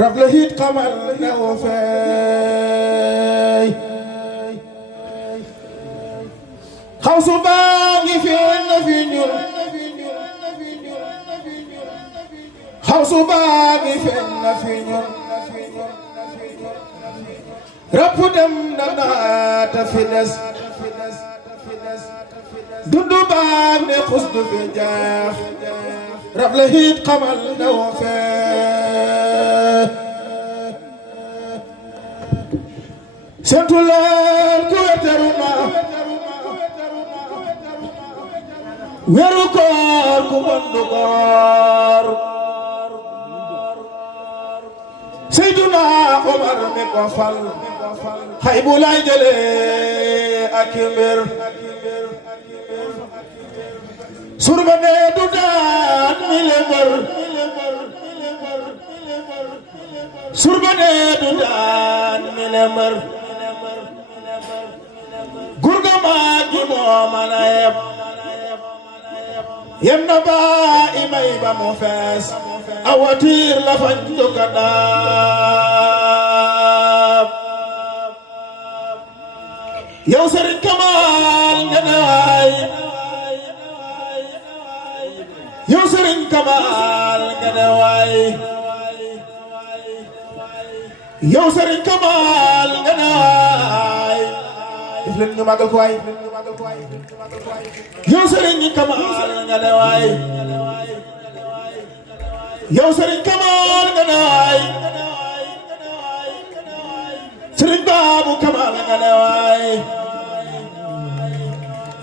rab la hiit xamal ne woo feey xaw su baa ngi feeñ na fi ñun xaw su baa ngi feeñ na fi ñun rapp dem na naata fi des dundu baa ne xus du fi jaax rab la hiit xamal ne woo feey sentu leen ku weteru na weeru koor ku mëndu koor Seydina Omar mi ko fal xay bu lay jëlee ak mbir surga ne du daan mi le mbër surga ne du daan mi le mbër gurga maa gi moo mën a yem na ba imay ba mu fees awatiir la fañ duka daab yow Sëriñ Kamal nga ne waay yow Sëriñ Kamal nga ne waay yow Sëriñ Kamal nga ne waay def leen ñu màggal ko waay yow Sëriñ Kamal nga ne waay yow Sëriñ Kamal nga ne waay Sëriñ Baabu Kamal nga ne waay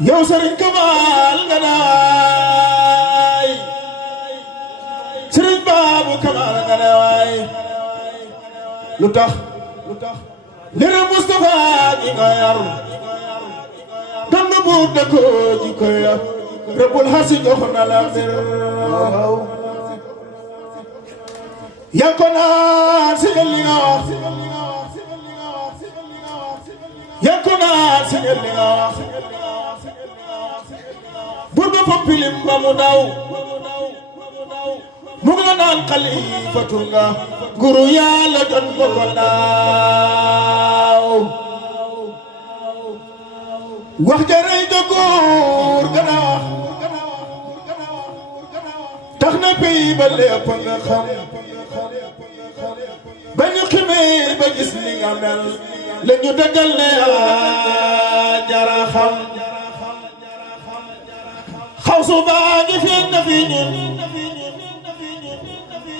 yow Sëriñ Kamal nga ne waay Sëriñ Baabu Kamal nga ne waay lu tax lere Mustafa ñi nga yar dan na buur de ko ji ko ya Rabbul Hasi jox na la mbir yaa ko naan si li nga wax yaa ko naan si li nga wax buur ba fa pilim ba mu daw mu nga naan xalifatu nga guru yàlla jot ko ko naaw wax jarey jogoor gana wax tax na pey ba lépp nga xam ba ñu ximee ba gis ni nga mel la ñu dëggal ne jara xam xaw su baa ngi feeñ na fi ñun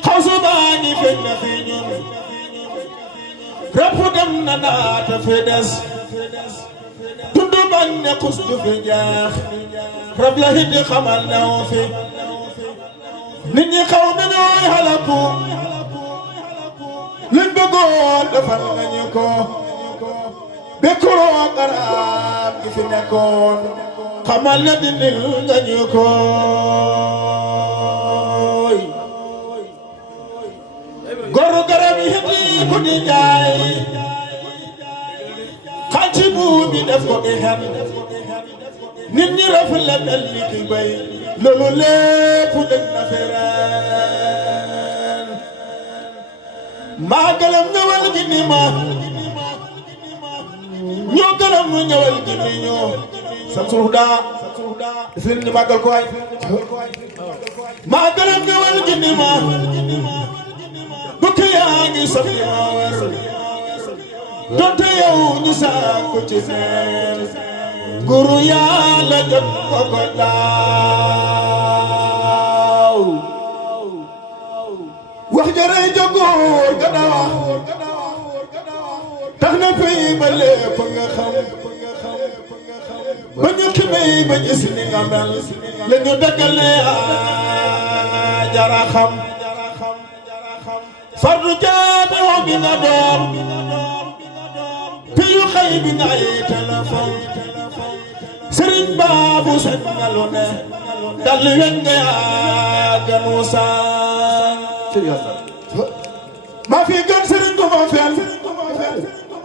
xaw su baa ngi feeñ na fi ñun rëpp dem na naata fi des dundu bañ ne xus du fi jaax rab la hiddi xamal na wu fi nit ñi xaw nañooy xalaku luñ bëggoon defal nañu ko bekkuroo garaam gi fi nekkoon xamal na dindil nga ñu koy goru garab yi hiddi ku di jaay xanci buumi def ko i xen nit ñi rafet la mel ni ki bay loolu lépp dañ na fi ren maa gëlëm ñëwal gi ni ma ñoo gëlëm ñu ñëwal gi ni ñoo Samsul Huda def leen ni màggal ko waay maa gëlëm ñëwal gi ni ma bukki yaa ngi sot li ma wër donte yow ñu sàkku ci seen guru yàlla jot ko ko daaw wax jërëjëf jogoor gana wax tax na fii ba lépp nga xam ba ñu ximee ba gis ni nga mel la ñu dëggal ne jara xam fardu jaate wax bi nga door piyu xëy bi nga ay téléphone Sëriñ Baabu sañ nga lu ne dal weñ nga yaa ganu saan maa fi gën Sëriñ du ma fen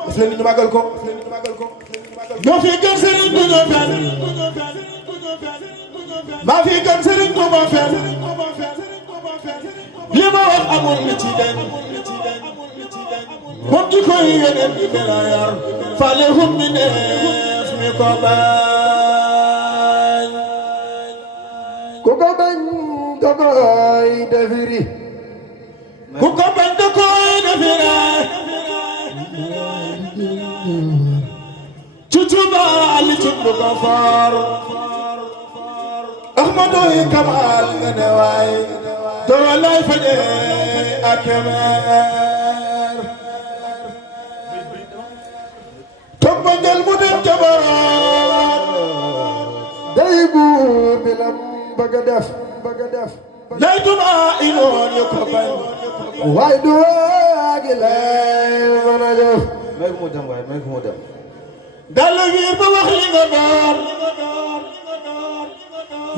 daf leen ñu màggal ko ñoo fi gën Sëriñ du ma fen maa fi gën Sëriñ du ma fen li ma wax amul li ci den moom di koy yeneen di mel a yar fale hum mi neef mi ko bañ ku ko bañ da koy defiri ku ko bañ da koy defiri cucuba ali cundu ko far Ahmadoy Kamal nga ne waay doro lay faje ak mer toog ba njël mu dem jabaroon day buur bi lam bëgg a def lay duma inoon yu ko bañ waay du waagi lay mën a def may ko mu dem waay may ko mu dem dalla wiir ba wax li nga door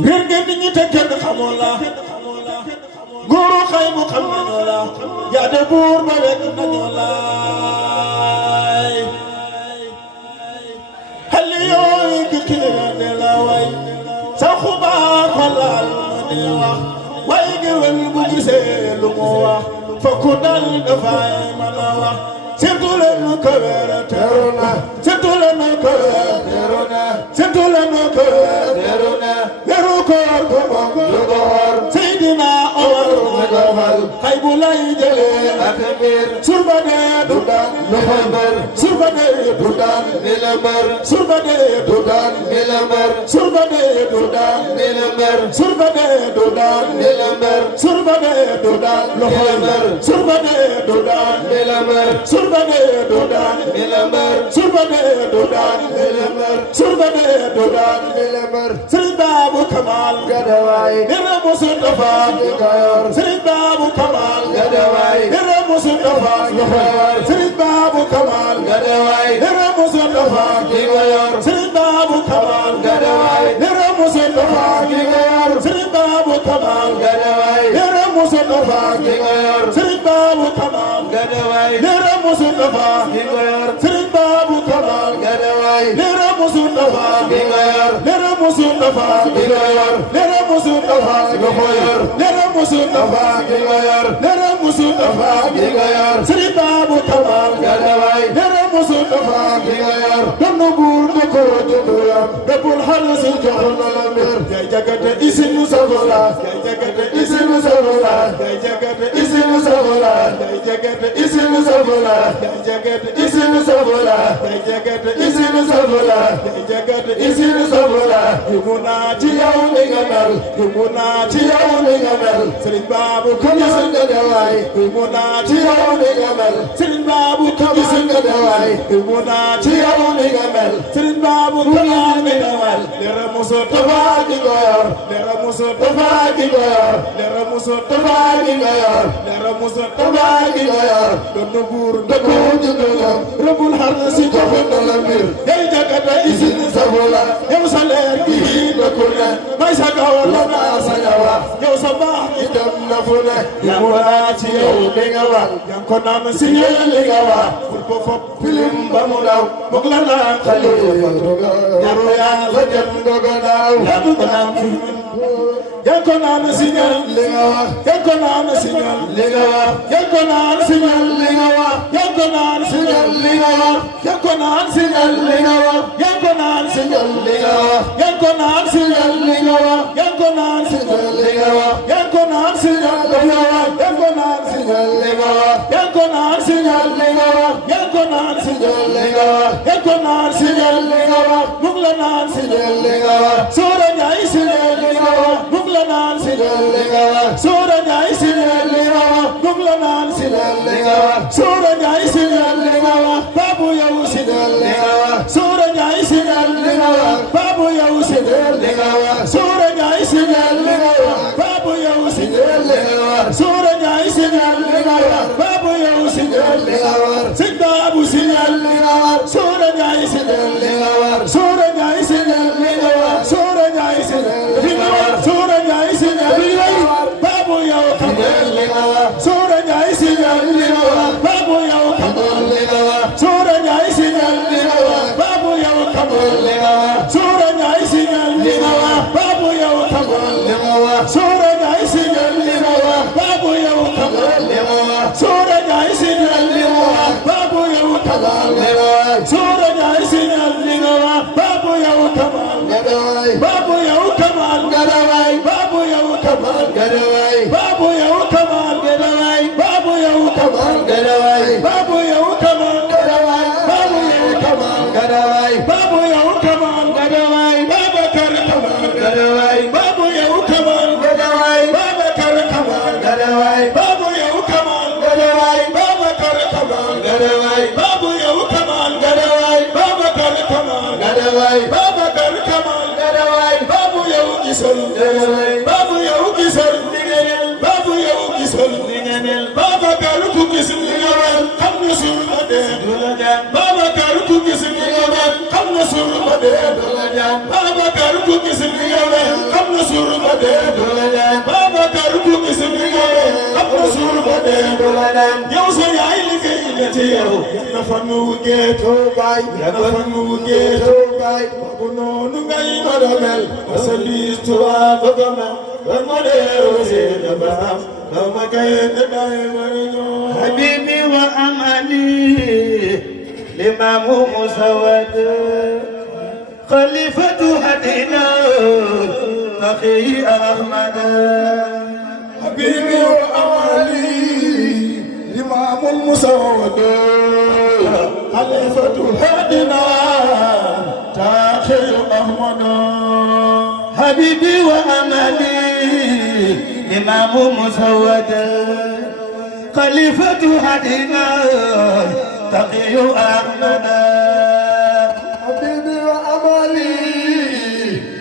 réer ngeen di ñi te kenn xamul la nguuru xay mu xam nañu la yaa de buur ba wekk nañu laay xale yooyu ki kiirande la way sa xubaa xolal ma di wax waaye géwél bu gisee lu mu wax fokk dal dafay mën a wax surtout leen ko weer teeru na surtout leen ko weer teeru na surtout leen ko weer teeru na weeru koor ko bokk lu ko war Seydina Omar mu defal xay bu lay jëlee ak mbir surba dee du daan lu koy mbër surba dee du daan ni la mbër surba dee du daan ni la mbër surba dee du daan ni la mbër surba dee du daan ni la mbër surba dee du daan lu koy mbër surba dee du daan ni la mbër surba dee du daan ni la mbër surba dee du daan ni la mbër surba dee du daan ni la mbër Sëriñ Baabu Kamal gadawaay dina musul dafa di ko yor Sëriñ Baabu Kamal gadawaay dina musul dafa di ko yor Sëriñ Baabu Kamal gadawaay dina musul dafa di ko yor Sëriñ Baabu Kamal gadawaay dina musul dafa di ko yor Sëriñ Baabu Kamal gadawaay dina musul dafa di ko yor Sëriñ Baabu Kamal gadawaay dina musul dafa di ko yor Sëriñ Baabu Kamal gadawaay dina musul dafa di ko yor dina musul dafa di ko yor dina musul dafa di ko yor dina musul dafa di ko yor dina musul dafa di ko yor Sëriñ Baabu Kamal gadawaay dina musul dafa di ko yor danu buur na ko du yor debul xalis jox na la mbir kay jagate isinu safola kay jagate isinu safola kay jagate isinu safola kay jagate isinu safola kay jagate isinu safola kay jagate isinu safola kay jagate isinu safola yumuna ci yow ni nga mel yumuna ci yow ni nga mel Sëriñ Baabu ko gis nga dawaay yumuna ci yow ni nga mel Sëriñ Baabu ko gis nga dawaay yumuna ci yow ni nga mel Sëriñ Baabu ko gis nga dawaay dara muso tafa gi ko yor dara muso tafa gi ko yor dara muso tafa gi ko yor dara muso tafa gi ko yor doon buur dëkku jënd ko rëbul xar si jox na la mbir yay jagata isin safola yow sa leer gi dëkku ne may sa gawar la naa sa gawa yow sa baax gi dem na fu ne yamu naa ci yow li nga wax yang ko naan si ñëw li nga wax pour ko fop filim ba mu daw mok la naan xale yaru yaa la dem dogo daaw yaa ko naan yang ko naan si ñëw li nga wax yang ko naan si ñëw li nga wax yang ko naan si ñëw li nga wax yang ko naan si ñëw li nga wax yang ko naan si ñëw li nga wax yang ko naan si ñëw li nga wax yang ko naan si ñëw li nga wax yang ko naan si ñëw li nga wax yang ko naan si ñëw li nga wax yang ko naan si ñëw li nga wax yang ko naan si ñëw li nga wax yang ko naan si ñëw li nga wax yang ko naan si ñëw li nga wax bug la naan si ñëw li nga wax Soora Njaay si ñëw li nga wax bug la naan si ñëw li nga wax Soora Njaay si ñëw li nga wax bug la naan si ñëw li nga wax Soora Njaay si ñëw li nga wax Baabu yow si ñëw li nga wax Soora Njaay si ñëw li nga wax Baabu yow si ñëw li nga wax Soora Njaay si ñëw li nga wax Baabu yow si ñëw li nga wax Soora Njaay si ñëw li nga wax Baabu yow si ñëw li nga wax Sëñ Baabu si ñëw li nga wax Soora Njaay si ñëw li nga wax Soora Njaay si ñëw li nga wax Soora Njaay si ñëw li nga wax Soora Njaay si ñëw li nga wax Baabu yow xamal li nga wax Soora Njaay si ñëw li nga wax Baabu yow xamal li nga wax Soora Njaay si ñëw li nga wax Baabu yow xamal li nga wax Soora Njaay si ñëw li nga wax Baabu yow xamal li nga wax Soora Njaay si ñëw li nga wax Baabu yow Sura Jai Signal Liwa Babu Yaw Kamal Gadawai Sura Jai Signal Liwa Babu Yaw Kamal Gadawai Babu Yaw Kamal Gadawai Babu Yaw Kamal Gadawai Babu Yaw Kamal Gadawai Babu Yaw Kamal Gadawai Babu Yaw Kamal Gadawai Babu Yaw Kamal Gadawai Babu Yaw Kamal Gadawai Babakar Kamal Gadawai Babu Yaw Kamal Gadawai Babakar Kamal Gadawai Babu Yaw Kamal Gadawai Babakar Kamal Gadawai Babu Yaw Kamal Gadawai Babakar Kamal Gadawai Babakar Kamal Gadawai Babu Yaw Gisal Gadawai Babu Yaw Gisal Diganel Babu Yaw Gisal Diganel Babakar ku Gisal Diganel xam na sunu ma dee dulajan Babakar ku Gisal Diganel xam na sunu ma dee dulajan Babakar ku Gisal Diganel xam na sunu ma dee dulajan Babakar ku Gisal Diganel xam na sunu ma dee dulajan yow sa yaay liggéey na ci yow na fa nu geetoo baay na fa nu geetoo baay bu noonu ngay madamel sa liis tuwaa dogamel ban ma dee rosee na baam ma kayet day mariñoo حبيبي وأملي الإمام مسود خليفة هدينا أخي أحمد حبيبي وأملي الإمام المسود خليفة هدينا تاخي أحمد حبيبي وأملي الإمام مسود خليفة هدينا تقي أحمد حبيبي وأملي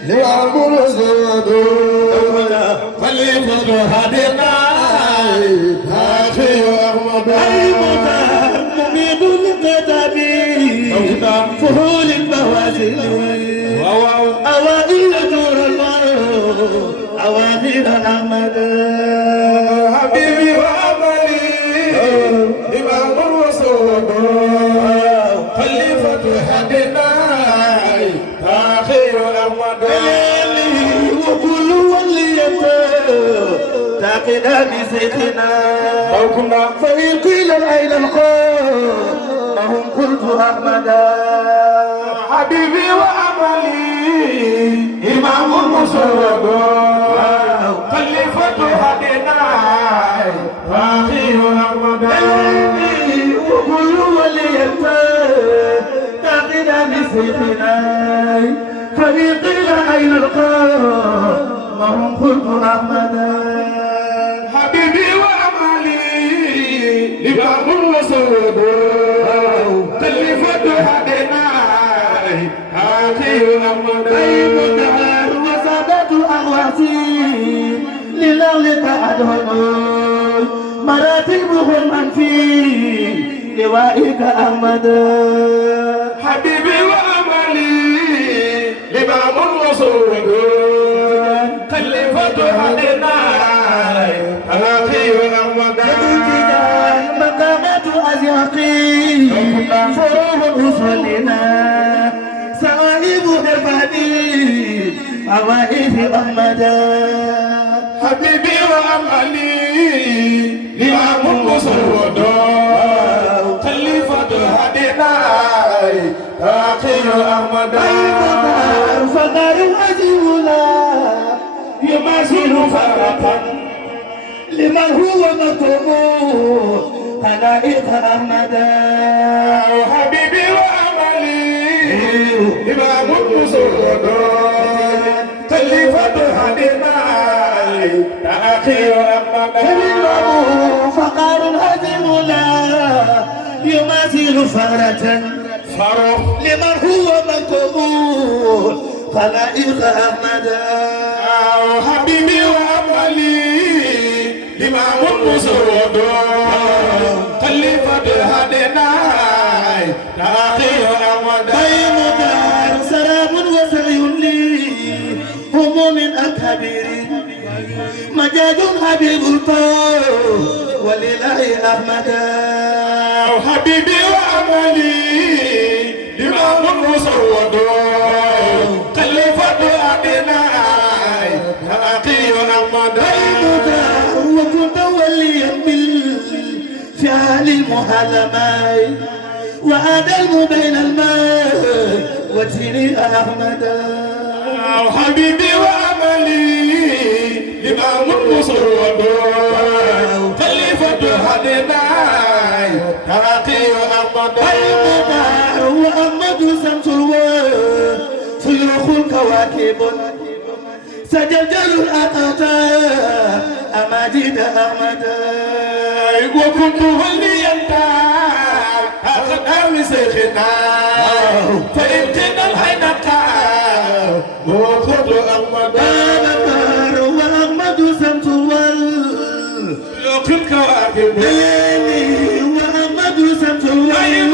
الإمام المسود خليفة هدينا تاخي أحمد مميد الكتاب فهول البوازل أوائل نور المرء أواخر أحمد حبيبي وأملي إمام الرسول خليفة هدينا تاخير أحمد وكل وليته تاقنا بسيخنا أو كنا فإن قيل أين القوم هم قلت أحمدا حبيبي وأملي إمام الرسول خليفة هدينا تاخير أحمد وكل وليته تاقنا بسيخنا فإن قيل أين القوم هم قلت أحمدا حبيبي وأملي إمام الرسول خليفة هدينا تاخير أحمد وسادة أغواسي للأغل تعدهم مراتبهم أنفي لوائك أحمد حبيبي وأملي إمام الرسول خليفة هدينا تاخير أحمد مقامات أزياقي فروض أصولنا سوائب حفادي أوائف أحمد حبيبي وأملي إمام الرسول خليفة هدينا تاخير أحمد فقر أزيولا يماثل فرقا لمن هو مطلوب خلائق أحمد حبيبي وأملي إمام الرسول خليفة هدينا تاخير أحمد فقر أزيولا يماثل فرة فرح لمن هو مطلوب خلائق أحمد حبيبي وأملي إمام الرسول خليفة هدينا تاخير أحمد دار سراب وسعي لي هم من أكابر مجاج حبيب الطور ولله أحمد حبيبي وأملي إمام الرسول خليفة هدينا تاخير أحمد وكنت وليا في أهل المحلمين وآدم بين الماء وتيني أحمد حبيبي وأملي إمام النصر ودور خليفة هدناي تراقي أحمد المطار وأحمد شمس الوالد صيرخ الكواكب سجلجل الأقطار أماجد أحمد وكنت وليا أخذ شيخنا فإمتنا الحنقا وكنت أحمد وأحمد شمس الوالد صيرخ الكواكب وأحمد شمس الوالد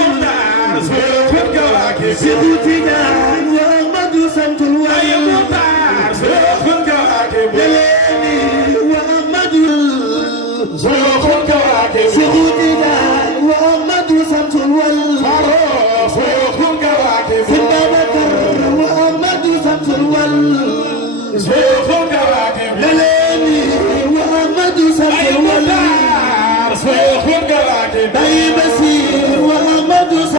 صيرخ الكواكب سيدنا وأحمد شمس الوالد صيرخ الكواكب وأحمد صيرخ الكواكب سيدنا وأحمد شمس الوالد صيرخ الكواكب سيدنا بكر وأحمد شمس الوالد صيرخ الكواكب وأحمد شمس الوالد صيرخ الكواكب باي بس